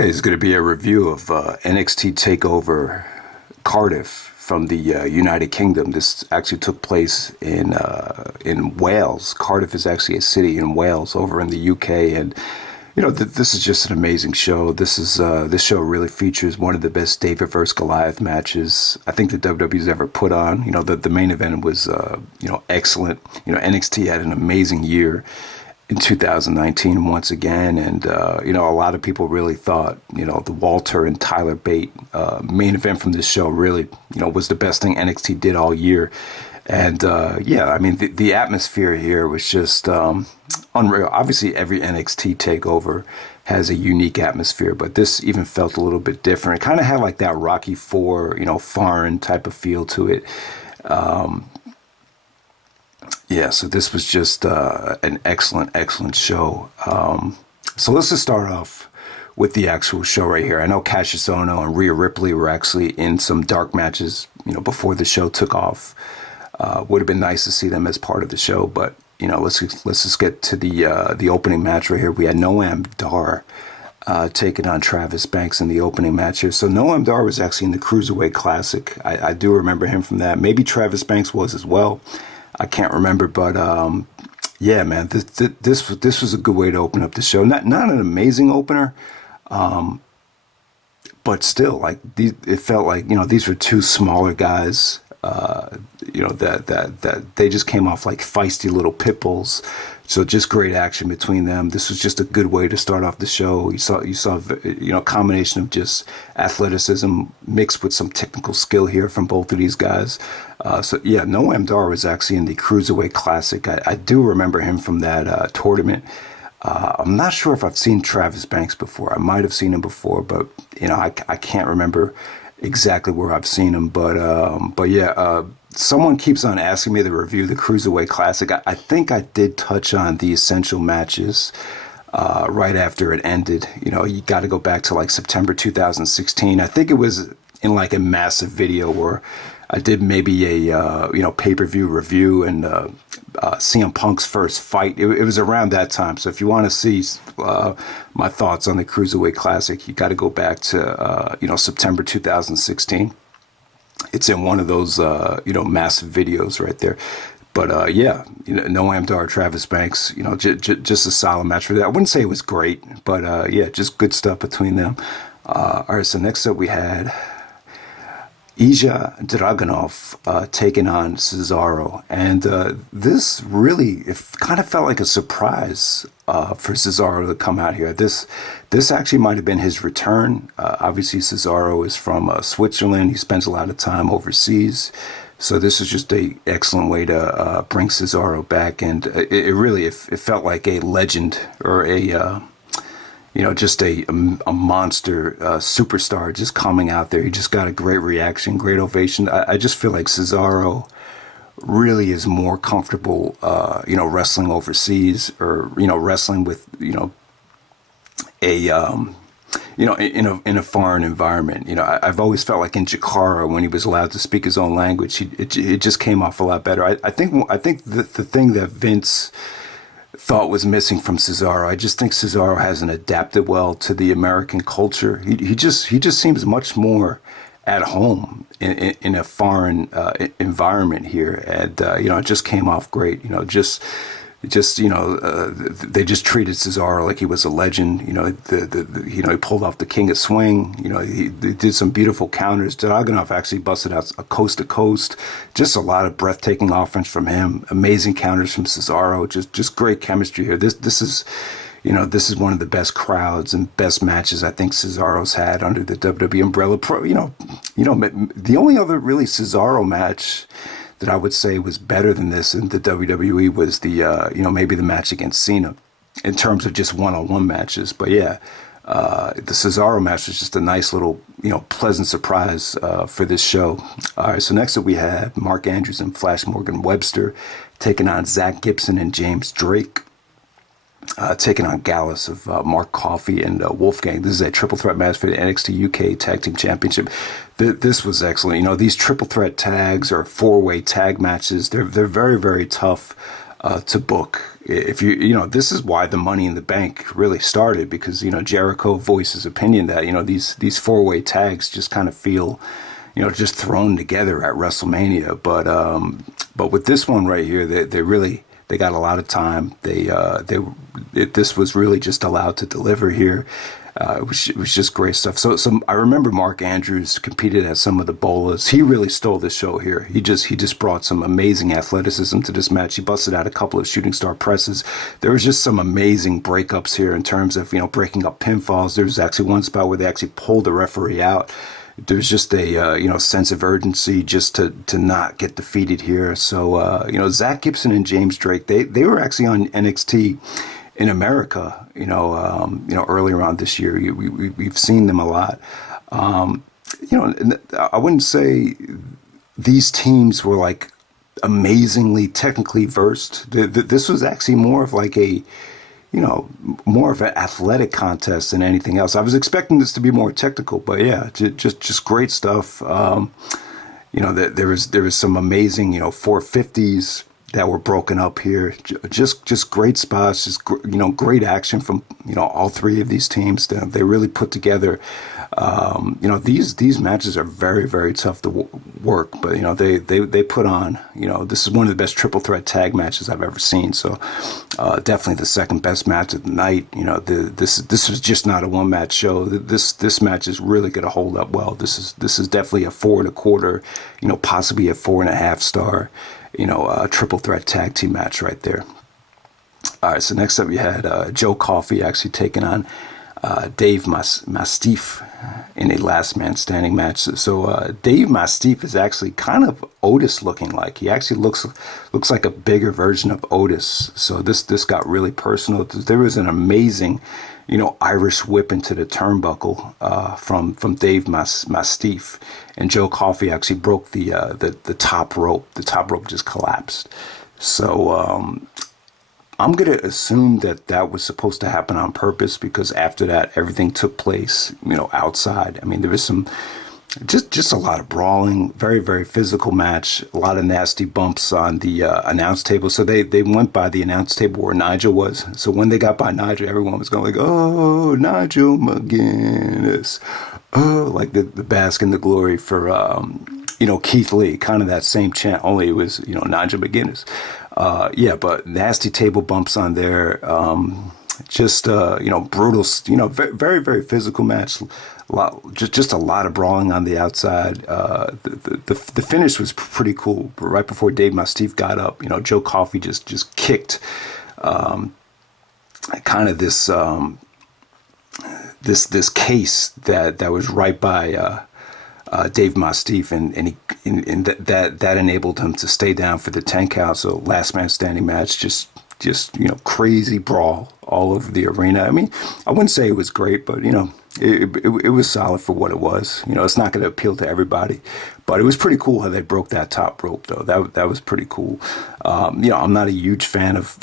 Okay, it's going to be a review of NXT Takeover Cardiff from the United Kingdom. This actually took place in Wales. Cardiff is actually a city in Wales over in the UK, and you know this is just an amazing show. This show really features one of the best David versus Goliath matches I think the WWE's ever put on. You know, the main event was excellent. You know, NXT had an amazing year in 2019 once again, and a lot of people really thought the Walter and Tyler Bate main event from this show really was the best thing NXT did all year. And I mean the atmosphere here was just unreal. Obviously every NXT takeover has a unique atmosphere, but this even felt a little bit different. It kind of had like that Rocky IV foreign type of feel to it. So this was just an excellent show. So let's just start off with the actual show right here. I know Cassius Ohno and Rhea Ripley were actually in some dark matches, before the show took off. Would have been nice to see them as part of the show, but let's just get to the opening match right here. We had Noam Dar taking on Travis Banks in the opening match here. So Noam Dar was actually in the Cruiserweight Classic. I do remember him from that. Maybe Travis Banks was as well. I can't remember, but man, this was a good way to open up the show. Not an amazing opener, but still, like it felt like these were two smaller guys. That they just came off like feisty little pit bulls. So just great action between them. This was just a good way to start off the show. You saw a combination of just athleticism mixed with some technical skill here from both of these guys. Noam Dar was actually in the Cruiserweight Classic. I do remember him from that tournament. I'm not sure if I've seen Travis Banks before. I might have seen him before, but I can't remember exactly where I've seen him. Someone keeps on asking me to review the Cruiserweight Classic. I think I did touch on the essential matches right after it ended. You got to go back to like September 2016. I think it was in like a massive video where I did maybe a pay-per-view review and CM Punk's first fight. It was around that time. So if you want to see my thoughts on the Cruiserweight Classic, you got to go back to September 2016. It's in one of those massive videos right there. But Noam Dar, Travis Banks, just a solid match for that. I wouldn't say it was great, but just good stuff between them. All right, so next up we had IIja Dragunov taking on Cesaro, and this really kind of felt like a surprise for Cesaro to come out here. This actually might have been his return. Obviously, Cesaro is from Switzerland. He spends a lot of time overseas, so this is just a excellent way to bring Cesaro back, and it felt like a legend or a just a monster superstar just coming out there. He just got a great reaction, great ovation. I just feel like Cesaro really is more comfortable, wrestling overseas or, wrestling with, in a foreign environment. I've always felt like in Jakarta, when he was allowed to speak his own language, it just came off a lot better. I think the thing that Vince thought was missing from Cesaro, I just think Cesaro hasn't adapted well to the American culture. He just seems much more at home in a foreign environment here, and it just came off great. They just treated Cesaro like he was a legend. He pulled off the King of Swing. He did some beautiful counters. Dragunov actually busted out a coast to coast. Just a lot of breathtaking offense from him. Amazing counters from Cesaro. Just great chemistry here. This is one of the best crowds and best matches I think Cesaro's had under the WWE umbrella. The only other really Cesaro match that I would say was better than this in the WWE was the maybe the match against Cena in terms of just one-on-one matches. But the Cesaro match was just a nice little pleasant surprise for this show. All right, so next up we had Mark Andrews and Flash Morgan Webster taking on Zack Gibson and James Drake. Taking on Gallus of Mark Coffey and Wolfgang. This is a triple threat match for the NXT UK Tag Team Championship. This was excellent. These triple threat tags or four-way tag matches, they're very, very tough. to book. If this is why the Money in the Bank really started, because Jericho voiced his opinion that these four-way tags just kind of feel just thrown together at WrestleMania. But with this one right here, they got a lot of time. This was really just allowed to deliver here. It was just great stuff. So I remember Mark Andrews competed at some of the bolas. He really stole the show here. He just brought some amazing athleticism to this match. He busted out a couple of shooting star presses. There was just some amazing breakups here in terms of breaking up pinfalls. There was actually one spot where they actually pulled the referee out. There's just a sense of urgency just to not get defeated here. So Zack Gibson and James Drake, they were actually on NXT in America, earlier on this year. We've seen them a lot. I wouldn't say these teams were like amazingly technically versed. This was actually more of like more of an athletic contest than anything else. I was expecting this to be more technical, but yeah, just great stuff. There was some amazing 450s that were broken up here. Just great spots, just great action from all three of these teams. They really put together. These matches are very, very tough to work, but they put on. This is one of the best triple threat tag matches I've ever seen. So definitely the second best match of the night. This was just not a one match show. This match is really going to hold up well. This is definitely a 4.25. Possibly a 4.5 star. Triple threat tag team match right there. All right, so next up you had Joe Coffey actually taking on Dave Mastiff in a last man standing match. So Dave Mastiff is actually kind of Otis looking like. He actually looks like a bigger version of Otis. So this got really personal. There was an amazing, Irish whip into the turnbuckle from Dave Mastiff, and Joe Coffey actually broke the top rope. The top rope just collapsed. So I'm going to assume that was supposed to happen on purpose, because after that, everything took place, outside. I mean, there was some, just a lot of brawling, very, very physical match, a lot of nasty bumps on the announce table. So they went by the announce table where Nigel was. So when they got by Nigel, everyone was going like, oh, Nigel McGuinness. Oh, like the bask in the glory for, Keith Lee, kind of that same chant, only it was, Nigel McGuinness. But nasty table bumps on there. Brutal, very, very physical match. Just a lot of brawling on the outside. The finish was pretty cool. Right before Dave Mastiff got up, Joe Coffey just kicked kind of this this case that was right by Dave Mastiff, and that enabled him to stay down for the 10 count. So last man standing match, just crazy brawl all over the arena. I mean, I wouldn't say it was great, but it was solid for what it was. It's not going to appeal to everybody, but it was pretty cool how they broke that top rope though. That was pretty cool. I'm not a huge fan of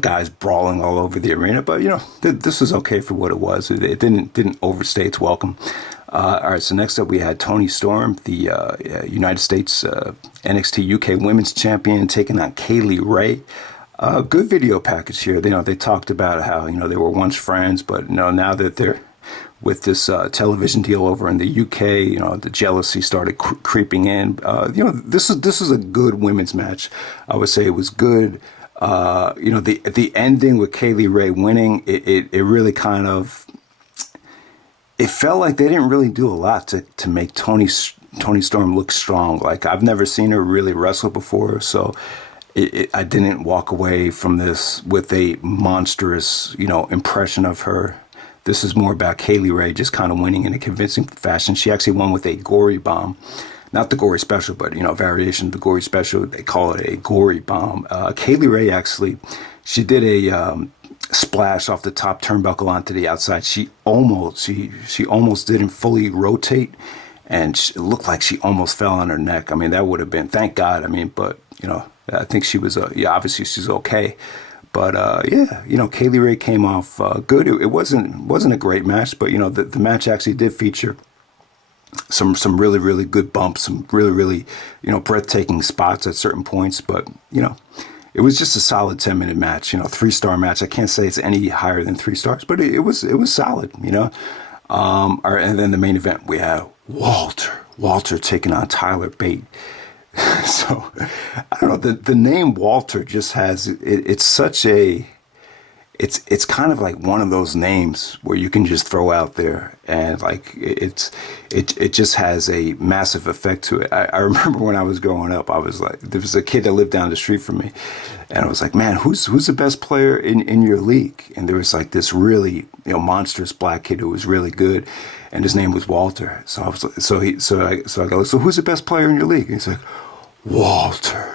guys brawling all over the arena, but this was okay for what it was. It didn't overstay its welcome. All right, so next up we had Toni Storm, the United States NXT UK Women's Champion, taking on Kaylee Ray. Good video package here. They talked about how they were once friends, but now that they're with this television deal over in the UK, the jealousy started creeping in. This is a good women's match. I would say it was good. The ending with Kaylee Ray winning, it really kind of. It felt like they didn't really do a lot to make Toni Storm look strong. Like, I've never seen her really wrestle before, so I didn't walk away from this with a monstrous, impression of her. This is more about Kaylee Ray just kind of winning in a convincing fashion. She actually won with a gory bomb. Not the gory special, but, variation of the gory special. They call it a gory bomb. Kaylee Ray actually, she did a splash off the top turnbuckle onto the outside. She almost didn't fully rotate, and it looked like she almost fell on her neck. I mean, that would have been, thank God. I mean, but I think she was obviously she's okay. But Kaylee Ray came off good. It wasn't a great match, but the match actually did feature some really, really good bumps, some really, really breathtaking spots at certain points. But it was just a solid 10-minute match, 3-star match. I can't say it's any higher than 3 stars, but it was solid, and then the main event, we had Walter taking on Tyler Bate. So I don't know, the name Walter just has it's such a it's kind of like one of those names where you can just throw out there, and like it just has a massive effect to it. I remember when I was growing up, I was like, there was a kid that lived down the street from me, and I was like, man, who's the best player in your league? And there was like this really monstrous black kid who was really good, and his name was Walter. So I was I go, so who's the best player in your league? And he's like, Walter.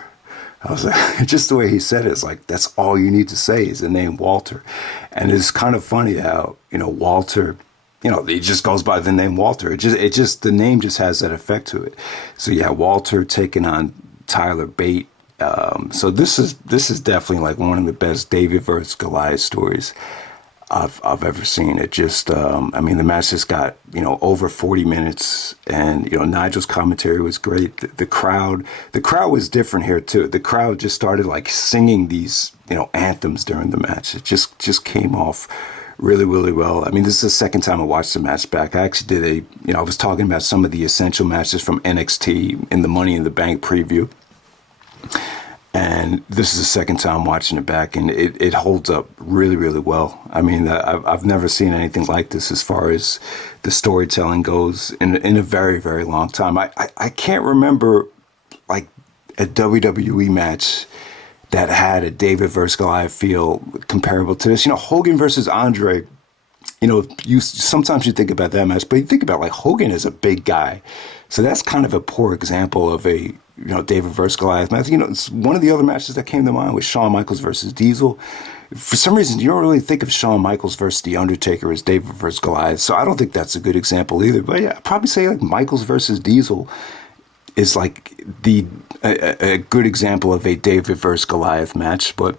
I was like, just the way he said it, it's like, that's all you need to say is the name Walter. And it's kind of funny how, Walter, he just goes by the name Walter. It just, the name just has that effect to it. So yeah, Walter taking on Tyler Bate. So this is definitely like one of the best David versus Goliath stories I've ever seen. It just, the match just got, over 40 minutes, and, Nigel's commentary was great. The crowd was different here too. The crowd just started like singing these, anthems during the match. It just came off really, really well. This is the second time I watched the match back. I actually did I was talking about some of the essential matches from NXT in the Money in the Bank preview. And this is the second time watching it back, and it holds up really, really well. I've never seen anything like this as far as the storytelling goes in a very, very long time. I can't remember like a WWE match that had a David versus Goliath feel comparable to this. Hogan versus Andre. Sometimes you think about that match, but you think about like Hogan is a big guy, so that's kind of a poor example of a David versus Goliath match. It's one of the other matches that came to mind was Shawn Michaels versus Diesel. For some reason, you don't really think of Shawn Michaels versus The Undertaker as David versus Goliath, so I don't think that's a good example either. But yeah, I'd probably say like Michaels versus Diesel is like a good example of a David versus Goliath match, but.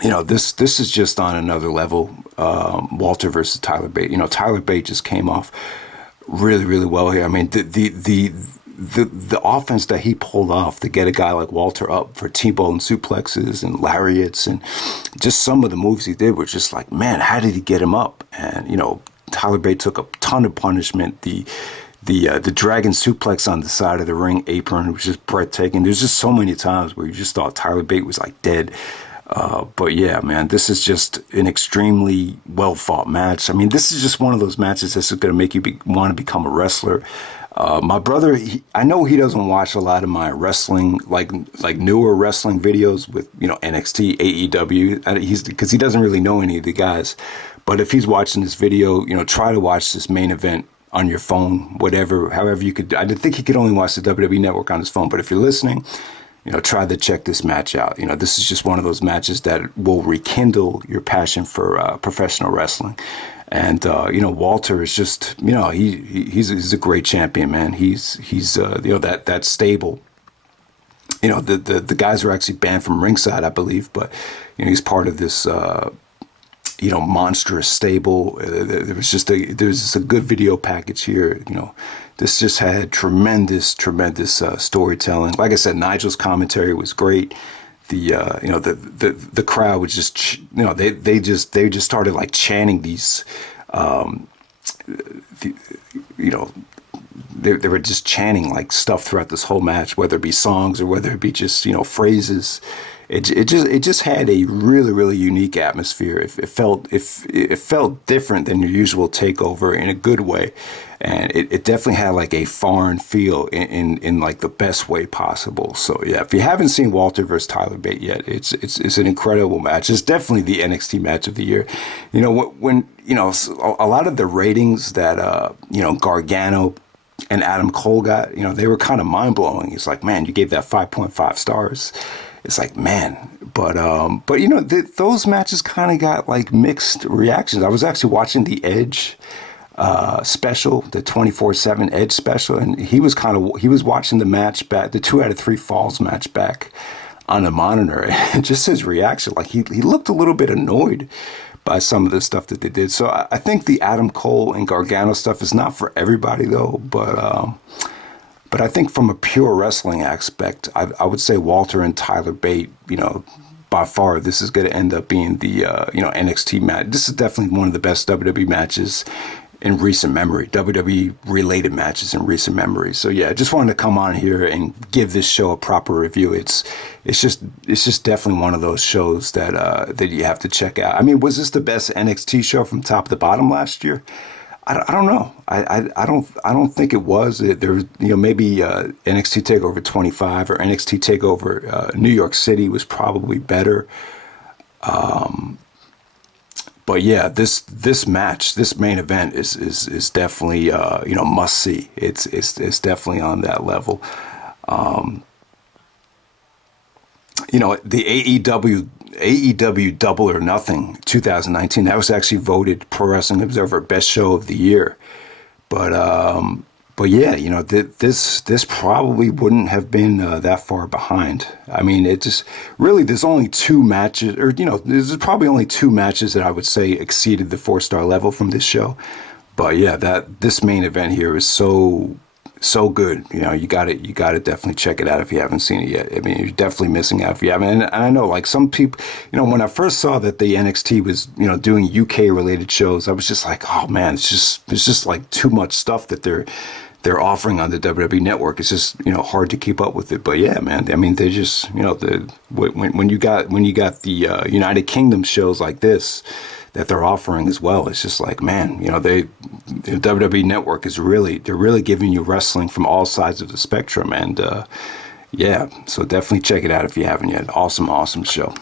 This is just on another level. Walter versus Tyler Bate. Tyler Bate just came off really, really well here. The offense that he pulled off to get a guy like Walter up for T-bone suplexes and lariats, and just some of the moves he did were just like, man, how did he get him up? And Tyler Bate took a ton of punishment. The dragon suplex on the side of the ring apron was just breathtaking. There's just so many times where you just thought Tyler Bate was like dead. But yeah, man, this is just an extremely well-fought match. This is just one of those matches that's going to make you want to become a wrestler. My brother, I know he doesn't watch a lot of my wrestling, like newer wrestling videos with, NXT, AEW, because he doesn't really know any of the guys. But if he's watching this video, try to watch this main event on your phone, however you could. I think he could only watch the WWE Network on his phone, but if you're listening, try to check this match out. This is just one of those matches that will rekindle your passion for professional wrestling. And Walter is just, he's a great champion, man. He's that stable. The guys are actually banned from ringside, I believe, but he's part of this monstrous stable. There's just a good video package here. This just had tremendous storytelling. Like I said, Nigel's commentary was great. The crowd was just, they just started like chanting these, they were just chanting like stuff throughout this whole match, whether it be songs or whether it be just, phrases. It just had a really, really unique atmosphere. It felt different than your usual Takeover in a good way, and it definitely had like a foreign feel in like the best way possible. So yeah, if you haven't seen Walter versus Tyler Bate yet, it's an incredible match. It's definitely the NXT match of the year. When a lot of the ratings that Gargano and Adam Cole got, they were kind of mind blowing. It's like, man, you gave that 5.5 stars. It's like, man, but those matches kind of got like mixed reactions. I was actually watching the Edge special, the 24/7 Edge special, and he was watching the match back, the 2 out of 3 falls match back on the monitor, and just his reaction, like he looked a little bit annoyed by some of the stuff that they did. So I think the Adam Cole and Gargano stuff is not for everybody though, but But I think from a pure wrestling aspect, I would say Walter and Tyler Bate, by far, this is going to end up being the, NXT match. This is definitely one of the best WWE matches in recent memory, WWE related matches in recent memory. So yeah, I just wanted to come on here and give this show a proper review. It's just definitely one of those shows that you have to check out. I mean, was this the best NXT show from top to bottom last year? I don't know. I don't think it was. There was, maybe NXT Takeover 25 or NXT Takeover New York City was probably better. But yeah, this match, this main event is definitely must see. It's definitely on that level. The AEW Double or Nothing 2019, that was actually voted Pro Wrestling Observer best show of the year. But yeah, this probably wouldn't have been that far behind. I mean, it just really, there's only two matches, or there's probably only two matches that I would say exceeded the 4-star level from this show. But yeah, this main event here is so good. You got to definitely check it out if you haven't seen it yet. I mean, you're definitely missing out if you haven't. And I know, like, some people, when I first saw that the NXT was, doing UK related shows, I was just like, oh man, it's just like too much stuff that they're offering on the WWE network. It's just, hard to keep up with it. But yeah, man, I mean, they just, when you got the United Kingdom shows like this that they're offering as well, it's just like, man, the WWE network they're really giving you wrestling from all sides of the spectrum. And yeah, so definitely check it out if you haven't yet. Awesome show.